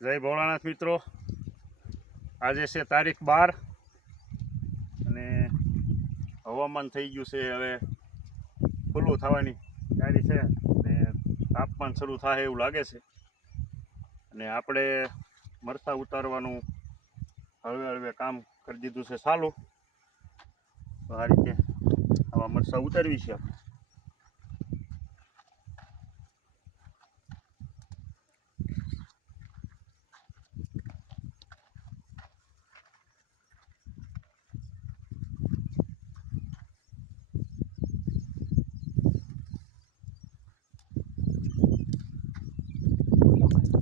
જય ભોળાનાથ મિત્રો, આજે છે તારીખ 12 અને હવામાન થઈ ગયું છે હવે ખુલ્લું થવાની તૈયારી છે અને તાપમાન શરૂ થાય એવું લાગે છે. અને આપણે મરચાં ઉતારવાનું હળવે હળવે કામ કરી દીધું છે ચાલુ. તો આ રીતે આવા મરચાં ઉતારવી છે આપણે.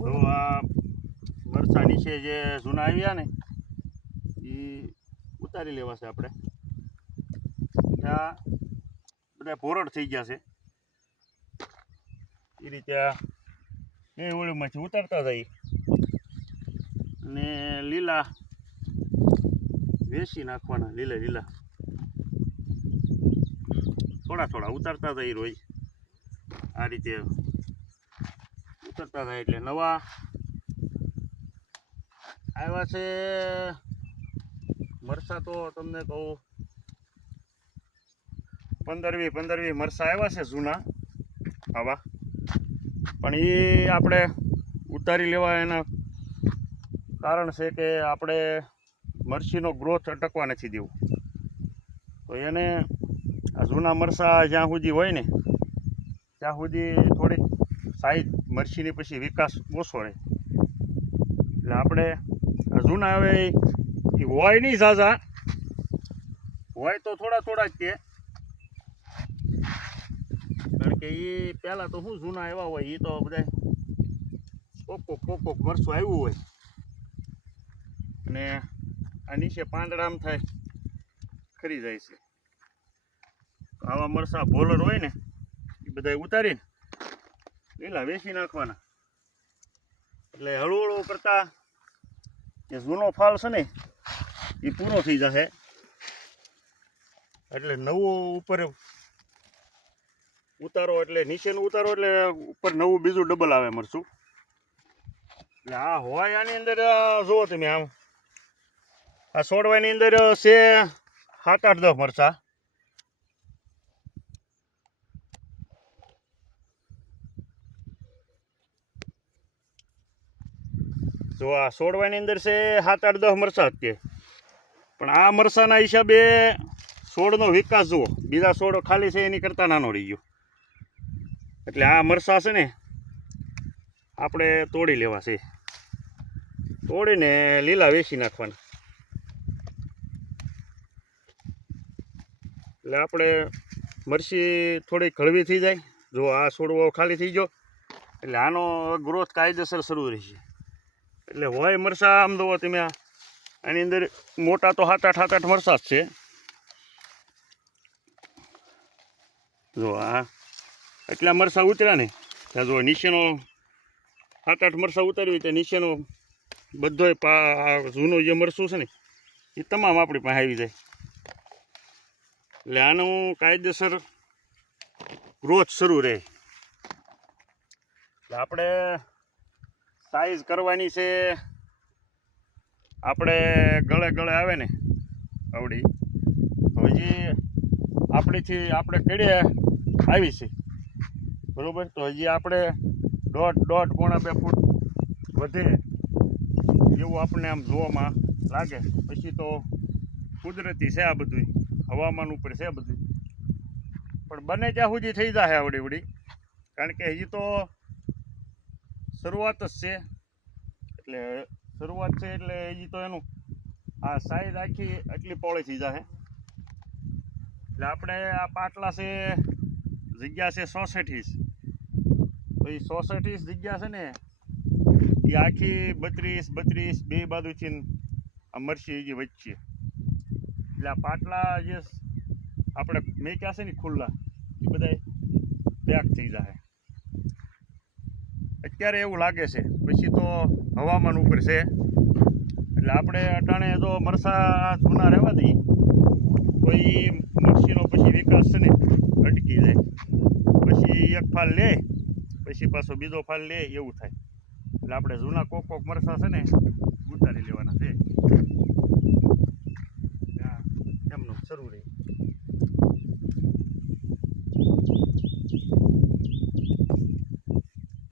તો આ મરચાં નીચે જે જૂના આવ્યા ને એ ઉતારી લેવા છે આપણે. ત્યાં બધા ભોરડ થઈ ગયા છે એ રીતે એ ઓળીમાંથી ઉતારતા જાય અને લીલા વેચી નાખવાના. લીલા થોડા થોડા ઉતારતા જાય રોજ. આ રીતે ઉતરતા થાય એટલે નવા આવ્યા છે મરચાં. તો તમને કહું 15-20 મરચાં આવ્યા છે જૂના આવા, પણ એ આપણે ઉતારી લેવા એના કારણ છે કે આપણે મરચીનો ગ્રોથ અટકવા નથી દેવું. તો એને આ જૂના મરચાં જ્યાં સુધી હોય ને ત્યાં સુધી થોડીક સાઈઝ મરચીની પછી વિકાસ ઓછો રહે. એટલે આપણે જૂના હવે એ હોય નહીં ઝાઝા, હોય તો થોડા જ તે, કારણ કે એ પહેલાં તો શું જૂના એવા હોય એ તો બધા કોક મરચું આવ્યું હોય અને આ નીચે પાંદડામ થાય ખરી જાય છે. આવા મરચાં ભોલર હોય ને એ બધા ઉતારીને લીલા વેચી નાખવાના. એટલે હળવું કરતા એ જૂનો ફાલ છે ને એ પૂરો થઈ જશે. એટલે નવું ઉપર ઉતારો, એટલે નીચેનું ઉતારો એટલે ઉપર નવું બીજું ડબલ આવે મરચું. એટલે આ હોય આની અંદર જુઓ તમે, આમ આ છોડવાની અંદર છે 7-8-10 મરચાં. જો આ છોડવાની અંદર છે 7-8-10 મરચાં જ તે, પણ આ મરચાંના હિસાબે છોડનો વિકાસ જુઓ, બીજા છોડ ખાલી છે એની કરતાં નાનો રહી ગયો. એટલે આ મરચાં છે ને આપણે તોડી લેવા છે, તોડીને લીલા વેચી નાખવાના. એટલે આપણે મરચી થોડી હળવી થઈ જાય. જો આ છોડવો ખાલી થઈ ગયો એટલે આનો ગ્રોથ કાયદેસર શરૂ રહેશે. એટલે હોય મરચાં આમ જુઓ તમે, આની અંદર મોટા તો 7-8 મરચાં જ છે. જો આ એટલા મરચાં ઉતર્યા ને ત્યાં જો નીચેનો 7-8 મરચાં ઉતારવી તો નીચેનો બધો જૂનો જે મરચું છે ને એ તમામ આપણી પાસે આવી જાય. એટલે આનું કાયદેસર ગ્રોથ શરૂ રહે. એટલે આપણે સાઈઝ કરવાની છે. આપણે ગળે આવે ને આવડી, તો હજી આપણીથી આપણે કેડે આવી છે બરાબર, તો હજી આપણે 1.5-1.5 ફૂટ વધે એવું આપણને આમ જોવામાં લાગે. પછી તો કુદરતી છે આ બધું, હવામાન ઉપર છે બધું, પણ બને ત્યાં સુધી થઈ જશે આવડી, કારણ કે હજી તો શરૂઆત જ છે. એટલે શરૂઆત છે એટલે હજી તો એનું આ સાઈઝ આખી એટલી પહોળી થઈ જશે. એટલે આપણે આ પાટલા છે, જગ્યા છે 66 ઇંચ, તો એ 66 ઇંચ જગ્યા છે ને એ આખી 32 બે બાજુથી આ મરચી હજી વચ્ચે. એટલે આ પાટલા જે આપણે મેક્યા છે ને ખુલ્લા એ બધા પેક થઈ જાય. અત્યારે એવું લાગે છે, પછી તો હવામાન ઉપર છે. એટલે આપણે અટાણે જો મરચાં જૂના રહેવા દઈએ તો એ મરચીનો પછી વિકાસ છે ને અટકી જાય. પછી એક ફાલ લે પછી પાછો બીજો ફાલ લે એવું થાય. એટલે આપણે જૂના કોક મરસા છે ને ઉતારી લેવાના છે એમનું શરૂ રહી